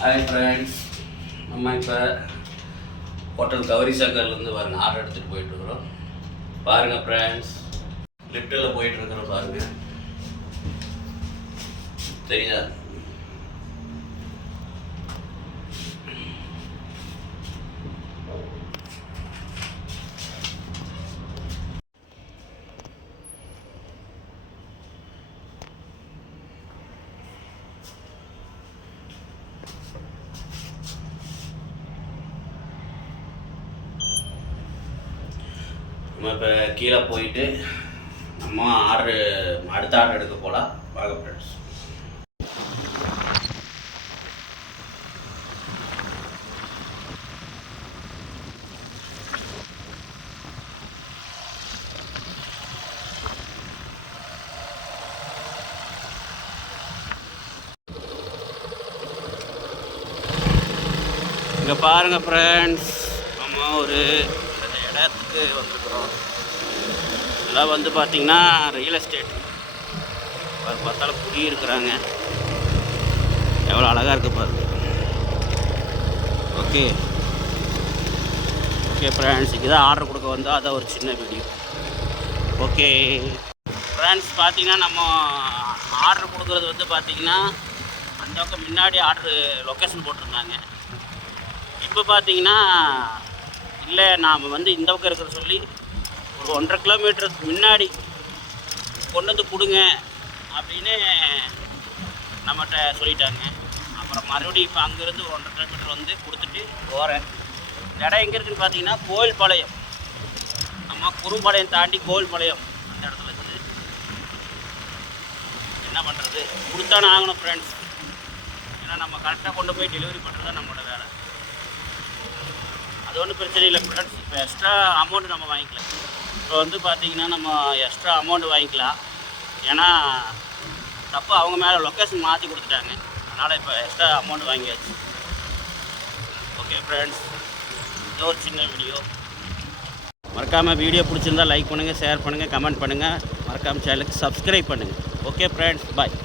Hi friends, நம்ம இப்போ hotel Gowri சங்கர்லேருந்து பாருங்கள் ஆர்டர் எடுத்துகிட்டு போயிட்டுருக்குறோம். பாருங்கள் ஃப்ரெண்ட்ஸ், லிஃப்ட்டில் போயிட்டுருக்குறோம். பாருங்கள், தெரியுதா? நம்ம இப்போ கீழே போயிட்டு நம்ம அடுத்த ஆர்டர் எடுக்க போகலாம். வாங்க ஃப்ரெண்ட்ஸ். இங்கே பாருங்கள் ஃப்ரெண்ட்ஸ், நம்ம ஒரு இடத்துக்கு வந்துருக்குறோம். இதெல்லாம் வந்து பார்த்திங்கன்னா ரியல் எஸ்டேட். அது பார்த்தாலும் குடியிருக்கிறாங்க. எவ்வளோ அழகாக இருக்குது பாருங்க. ஓகே ஃப்ரெண்ட்ஸ், இங்கே தான் ஆர்டர் கொடுக்க வந்தால் அதான் ஒரு சின்ன வீடியோ. ஓகே ஃப்ரெண்ட்ஸ், பார்த்திங்கன்னா நம்ம ஆர்டர் கொடுக்குறது வந்து பார்த்திங்கன்னா அந்த பக்கம் முன்னாடி ஆர்டரு லொக்கேஷன் போட்டிருந்தாங்க. இப்போ பார்த்திங்கன்னா இல்லை, நாம் வந்து இந்த பக்கம் இருக்கிற சொல்லி ஒரு 1.5 கிலோமீட்டருக்கு முன்னாடி கொண்டு வந்து கொடுங்க அப்படின்னு நம்மகிட்ட சொல்லிட்டாங்க. அப்புறம் மறுபடியும் இப்போ அங்கேருந்து 1.5 கிலோமீட்டர் வந்து கொடுத்துட்டு போகிறேன். இந்த இடம் எங்கே இருக்குதுன்னு பார்த்தீங்கன்னா கோவில்பாளையம். நம்ம குறும்பாளையம் தாண்டி கோவில்பாளையம் அந்த இடத்துல இருக்குது. என்ன பண்ணுறது, கொடுத்தானே ஆகணும் ஃப்ரெண்ட்ஸ். ஏன்னா நம்ம கரெக்டாக கொண்டு போய் டெலிவரி பண்ணுறது தான் நம்மளோட வேலை. அது ஒன்றும் பிரச்சனை இல்லை ஃப்ரெண்ட்ஸ். இப்போ எக்ஸ்ட்ரா அமௌண்ட்டு நம்ம வாங்கிக்கலாம். இப்போ வந்து பார்த்திங்கன்னா நம்ம எக்ஸ்ட்ரா அமௌண்ட்டு வாங்கிக்கலாம். ஏன்னா தப்பு அவங்க மேலே லொக்கேஷன் மாற்றி கொடுத்துட்டாங்க. அதனால் இப்போ எக்ஸ்ட்ரா அமௌண்ட் வாங்கியாச்சு. ஓகே ஃப்ரெண்ட்ஸ், இது ஒரு சின்ன வீடியோ. மறக்காமல் வீடியோ பிடிச்சிருந்தால் லைக் பண்ணுங்கள், ஷேர் பண்ணுங்கள், கமெண்ட் பண்ணுங்கள். மறக்காமல் சேனலுக்கு சப்ஸ்கிரைப் பண்ணுங்கள். ஓகே ஃப்ரெண்ட்ஸ், பாய்.